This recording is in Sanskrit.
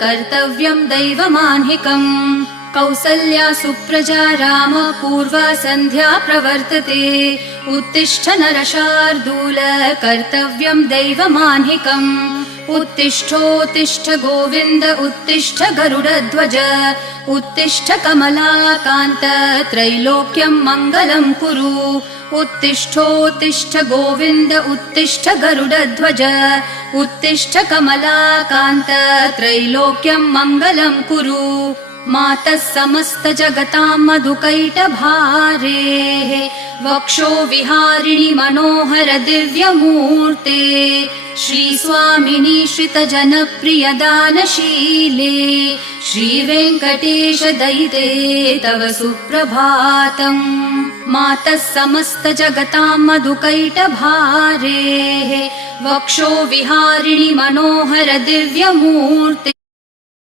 कर्तव्यं दैवमान्हिकम् कौसल्या सुप्रजा राम पूर्वा सन्ध्या प्रवर्तते उत्तिष्ठ नरशार्दूल कर्तव्यं दैवमान्हिकम् उत्तिष्ठोत्तिष्ठ गोविन्द उत्तिष्ठ गरुडध्वज उत्तिष्ठ कमलाकान्त त्रैलोक्यं मङ्गलं कुरु उत्तिष्ठोत्तिष्ठ गोविन्द उत्तिष्ठ गरुडध्वज उत्तिष्ठ कमलाकान्त त्रैलोक्यं मङ्गलं कुरु मातः समस्त जगतां मधुकैटभारेः वक्षो विहारिणि मनोहर दिव्यमूर्ते श्रीस्वामिनि श्रितजनप्रिय दानशीले श्रीवेङ्कटेश दयिते तव सुप्रभातम् मातः समस्त जगतां मधुकैटभारेः वक्षो विहारिणि मनोहर दिव्यमूर्ते